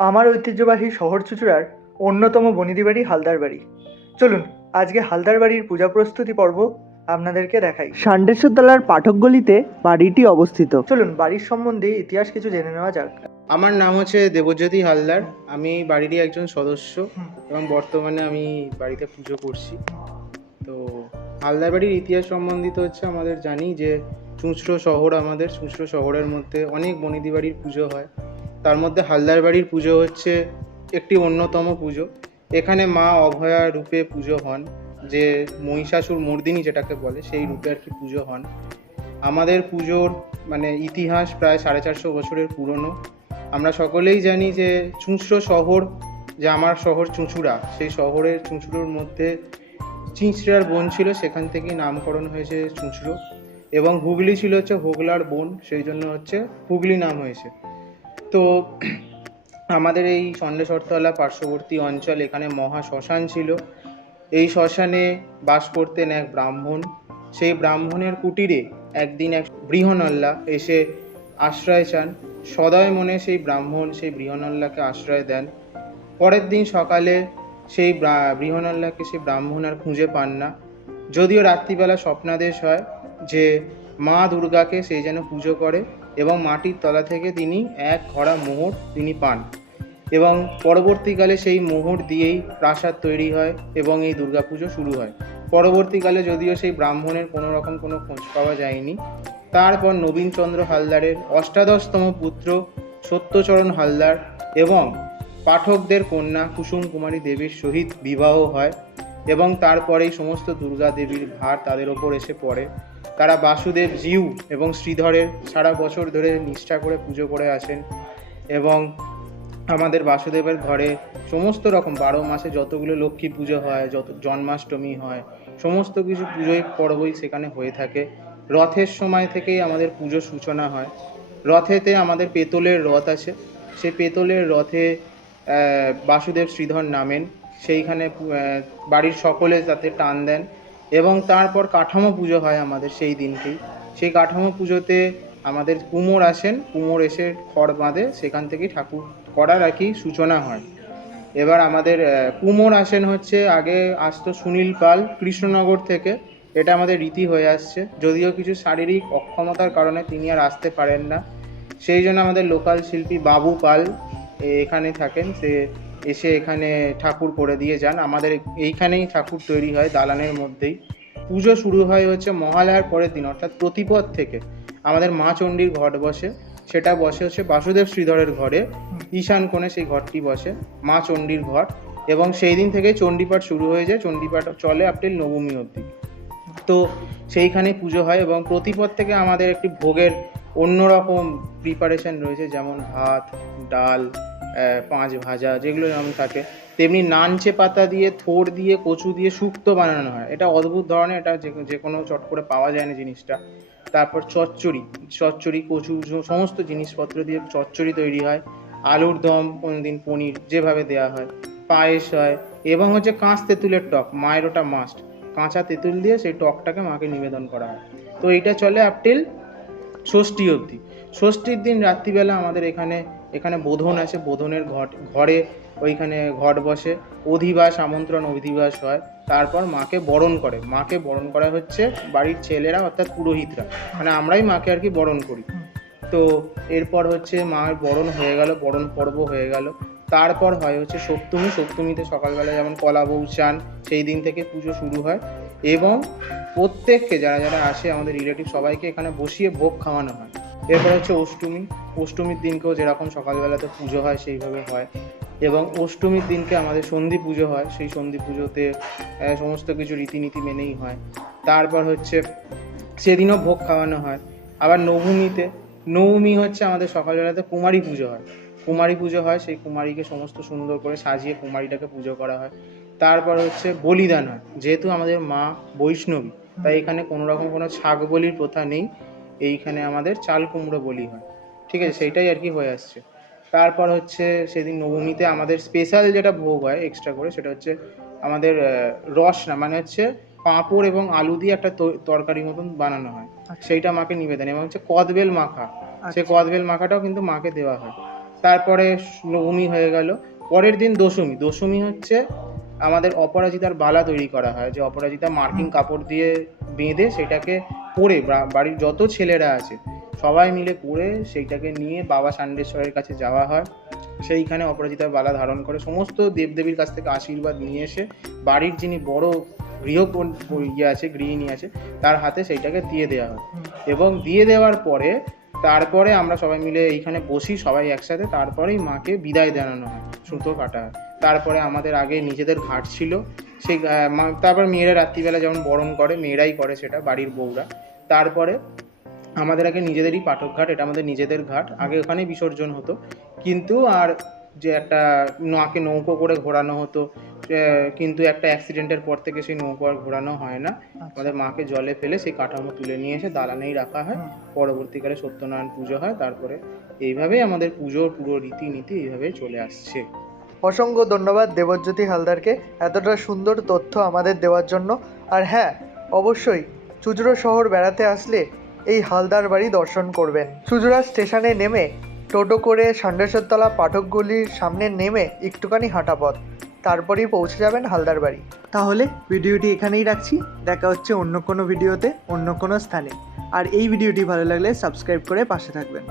আমার ঐতিহ্যবাহী শহর চুঁচুড়ার অন্যতম বনেদি বাড়ি হালদার বাড়ি। চলুন আজকে হালদার বাড়ির পূজা প্রস্তুতি পর্ব আপনাদেরকে দেখাই। ষান্ডেশ্বর তলার পাঠকগলিতে বাড়িটি অবস্থিত। চলুন বাড়ির সম্বন্ধে ইতিহাস কিছু জেনে নেওয়া যাক। আমার নাম হচ্ছে দেবজ্যোতি হালদার। আমি বাড়িরই একজন সদস্য এবং বর্তমানে আমি বাড়িতে পুজো করছি। তো হালদার বাড়ির ইতিহাস সম্বন্ধিত হচ্ছে আমাদের জানি যে চুঁচড়ো শহর, আমাদের চুঁচড়ো শহরের মধ্যে অনেক বনেদি বাড়ির পুজো হয়। তার মধ্যে হালদার বাড়ির পুজো হচ্ছে একটি অন্যতম পুজো। এখানে মা অভয়া রূপে পুজো হন, যে মহিষাসুর মর্দিনী যেটাকে বলে সেই রূপে আর কি পুজো হন। আমাদের পুজোর ইতিহাস প্রায় 450 বছরের পুরনো। আমরা সকলেই জানি যে চুঁচড়ো শহর, যে আমার শহর চুঁচুড়া, সেই শহরের চুঁচুড়োর মধ্যে চিঁচড়ার বন ছিল, সেখান থেকেই নামকরণ হয়েছে চুঁচড়ো। এবং হুগলি ছিল হচ্ছে হোগলার বন, সেই জন্য হচ্ছে হুগলি নাম হয়েছে। তো আমাদের এই ষণ্ডেশ্বরতলা পার্শ্ববর্তী অঞ্চল, এখানে মহা শ্মশান ছিল। এই শ্মশানে বাস করতেন এক ব্রাহ্মণ। সেই ব্রাহ্মণের কুটিরে একদিন এক বৃহন্নল্লা এসে আশ্রয় চান। সদয় মনে সেই ব্রাহ্মণ সেই বৃহন্নল্লাকে আশ্রয় দেন। পরের দিন সকালে সেই বৃহন্নল্লাকে সেই ব্রাহ্মণ আর খুঁজে পান না। যদিও রাত্রিবেলা স্বপ্নাদেশ হয় যে মা দুর্গাকে সেই যেন পুজো করে এবং মাটির তলা থেকে তিনি এক ঘড়া মোহর তিনি পান এবং পরবর্তীকালে সেই মোহর দিয়েই প্রাসাদ তৈরি হয় এবং এই দুর্গাপুজো শুরু হয়। পরবর্তীকালে যদিও সেই ব্রাহ্মণের কোনো রকম কোনো খোঁজ পাওয়া যায়নি। তারপর নবীনচন্দ্র হালদারের অষ্টাদশতম পুত্র সত্যচরণ হালদার এবং পাঠকদের কন্যা কুসুম কুমারী দেবীর সহিত বিবাহ হয় এবং তারপরেই সমস্ত দুর্গা দেবীর ভার তাদের ওপর এসে পড়ে। তারা বাসুদেব জিউ এবং শ্রীধরের সারা বছর ধরে নিষ্ঠা করে পুজো করে আসেন এবং আমাদের বাসুদেবের ঘরে সমস্ত রকম 12 মাসে যতগুলো লক্ষ্মী পুজো হয়, যত জন্মাষ্টমী হয়, সমস্ত কিছু পুজোই পর্বই সেখানে হয়ে থাকে। রথের সময় থেকেই আমাদের পুজোর সূচনা হয়। রথেতে আমাদের পেতলের রথ আছে, সেই পেতলের রথে বাসুদেব শ্রীধর নামেন, সেইখানে বাড়ির সকলে তাতে টান দেন এবং তারপর কাঠামো পুজো হয় আমাদের সেই দিনকেই। সেই কাঠামো পুজোতে আমাদের কুমোর আসেন, কুমোর এসে খড় বাঁধে, সেখান থেকেই ঠাকুর করার আর কি সূচনা হয়। এবার আমাদের কুমোর আসেন হচ্ছে, আগে আসতো সুনীল পাল কৃষ্ণনগর থেকে, এটা আমাদের রীতি হয়ে আসছে। যদিও কিছু শারীরিক অক্ষমতার কারণে তিনি আর আসতে পারেন না, সেই জন্য আমাদের লোকাল শিল্পী বাবু পাল এখানে থাকেন। সে এসে এখানে ঠাকুর করে দিয়ে যান। আমাদের এইখানেই ঠাকুর তৈরি হয়, দালানের মধ্যেই। পুজো শুরু হয় হচ্ছে মহালয়ার পরের দিন, অর্থাৎ প্রতিপদ থেকে আমাদের মা চণ্ডীর ঘট বসে। সেটা বসে হচ্ছে বাসুদেব শ্রীধরের ঘরে, ঈশান কোণে সেই ঘরটি বসে, মা চণ্ডীর ঘট। এবং সেই দিন থেকে চণ্ডীপাঠ শুরু হয়ে যায়, চণ্ডীপাঠ চলে এপ্রিল নবমী অবধি। তো সেইখানে পুজো হয় এবং প্রতিপদ থেকে আমাদের একটি ভোগের অন্যরকম প্রিপারেশন রয়েছে, যেমন ভাত, ডাল, পাঁচ ভাজা, যেগুলো যেমন থাকে, তেমনি নানচে পাতা দিয়ে, থোড় দিয়ে, কচু দিয়ে শুক্তো বানানো হয়। এটা অদ্ভুত ধরনের, এটা যে কোনো চট করে পাওয়া যায় না জিনিসটা। তারপর চচ্চড়ি, চচ্চড়ি কচু সমস্ত জিনিসপত্র দিয়ে চচ্চড়ি তৈরি হয়। আলুর দম, কোন দিন পনির, যেভাবে দেওয়া হয়। পায়েস হয় এবং হচ্ছে কাঁচ তেঁতুলের টক, মায়ের ওটা মাস্ট। কাঁচা তেঁতুল দিয়ে সেই টকটাকে মাকে নিবেদন করা হয়। তো এইটা চলে আপটিল ষষ্ঠী অবধি। ষষ্ঠীর দিন রাত্রিবেলা আমাদের এখানে বোধন আছে, বোধনের ঘরে ওইখানে ঘট বসে, অধিবাস, আমন্ত্রণ অধিবাস হয়। তারপর মাকে বরণ করে, মাকে বরণ করা হচ্ছে বাড়ির ছেলেরা, অর্থাৎ পুরোহিতরা, আমরাই মাকে আর কি বরণ করি। তো এরপর হচ্ছে মার বরণ হয়ে গেল, বরণ পর্ব হয়ে গেল। তারপর হয় হচ্ছে সপ্তমী। সপ্তমীতে সকালবেলা যেমন কলা বউ চান, সেই দিন থেকে পুজো শুরু হয় এবং প্রত্যেককে যারা যারা আসে আমাদের রিলেটিভ সবাইকে এখানে বসিয়ে ভোগ খাওয়ানো হয়। এরপর হচ্ছে অষ্টমী। অষ্টমীর দিনকেও যেরকম সকালবেলাতে পুজো হয় সেইভাবে হয় এবং অষ্টমীর দিনকে আমাদের সন্ধি পুজো হয়। সেই সন্ধি পুজোতে সমস্ত কিছু রীতিনীতি মেনেই হয়। তারপর হচ্ছে সেদিনও ভোগ খাওয়ানো হয়। আবার নবমী হচ্ছে আমাদের সকালবেলাতে কুমারী পুজো হয়। কুমারী পুজো হয়, সেই কুমারীকে সমস্ত সুন্দর করে সাজিয়ে কুমারীটাকে পুজো করা হয়। তারপর হচ্ছে বলিদান হয়। যেহেতু আমাদের মা বৈষ্ণবী, তাই এখানে কোনো রকম কোনো ছাগ বলির প্রথা নেই। এইখানে আমাদের চাল কুমড়ো বলি হয়। ঠিক আছে, সেইটাই আর কি হয়ে আসছে। তারপর হচ্ছে সেদিন নবমীতে আমাদের স্পেশাল যেটা ভোগ হয় এক্সট্রা করে, সেটা হচ্ছে আমাদের রসনা, হচ্ছে পাঁপড় এবং আলু দিয়ে একটা তরকারি মতন বানানো হয়। সেইটা মাকে নিবেদন, এবং হচ্ছে কদবেল মাখা, সেই কদবেল মাখাটাও কিন্তু মাকে দেওয়া হয়। তারপরে নবমী হয়ে গেল। পরের দিন দশমী। দশমী হচ্ছে আমাদের অপরাজিতার বালা তৈরি করা হয়, যে অপরাজিতা মার্কিং কাপড় দিয়ে বেঁধে সেটাকে পরে বাড়ির যত ছেলেরা আছে সবাই মিলে পরে সেইটাকে নিয়ে বাবা ষান্ডেশ্বরের কাছে যাওয়া হয়। সেইখানে অপরাজিতার বালা ধারণ করে সমস্ত দেবদেবীর কাছ থেকে আশীর্বাদ নিয়ে এসে বাড়ির যিনি বড় গৃহিণী আছে তার হাতে সেইটাকে দিয়ে দেওয়া হয়। এবং দিয়ে দেওয়ার পরে তারপরে আমরা সবাই মিলে এইখানে বসি সবাই একসাথে, তারপরেই মাকে বিদায় জানানো হয়, সুতো কাটা হয়। তারপরে আমাদের আগে নিজেদের ঘাট ছিল, সেই তারপর মেয়েরা রাত্রিবেলা যেমন বরণ করে, মেয়েরাই করে সেটা, বাড়ির বউরা। তারপরে আমাদের আগে নিজেদেরই পাঠক ঘাট, এটা আমাদের নিজেদের ঘাট, আগে ওখানেই বিসর্জন হতো। কিন্তু আর যে একটা মাকে নৌকো করে ঘোরানো হতো, কিন্তু একটা অ্যাক্সিডেন্টের পর থেকে সেই নৌকো আর ঘোরানো হয় না। আমাদের মাকে জলে ফেলে সেই কাঠামো তুলে নিয়ে এসে দালানেই রাখা হয়। পরবর্তীকালে সত্যনারায়ণ পুজো হয়। তারপরে এইভাবেই আমাদের পুজোর পুরো রীতিনীতি এইভাবেই চলে আসছে। অসংখ্য ধন্যবাদ দেবজ্যোতি হালদারকে এতটা সুন্দর তথ্য আমাদের দেওয়ার জন্য। আর হ্যাঁ, অবশ্যই চুঁচুড়া শহর বেড়াতে আসলে এই হালদার বাড়ি দর্শন করবেন। চুঁচুড়া স্টেশনে নেমে টোটো করে ষান্ডেশ্বরতলা পাঠকগুলির সামনে নেমে একটুখানি হাঁটা পথ, তারপরেই পৌঁছে যাবেন হালদার বাড়ি। তাহলে ভিডিওটি এখানেই রাখছি, দেখা হচ্ছে অন্য কোনো ভিডিওতে অন্য কোনো স্থানে। আর এই ভিডিওটি ভালো লাগলে সাবস্ক্রাইব করে পাশে থাকবেন।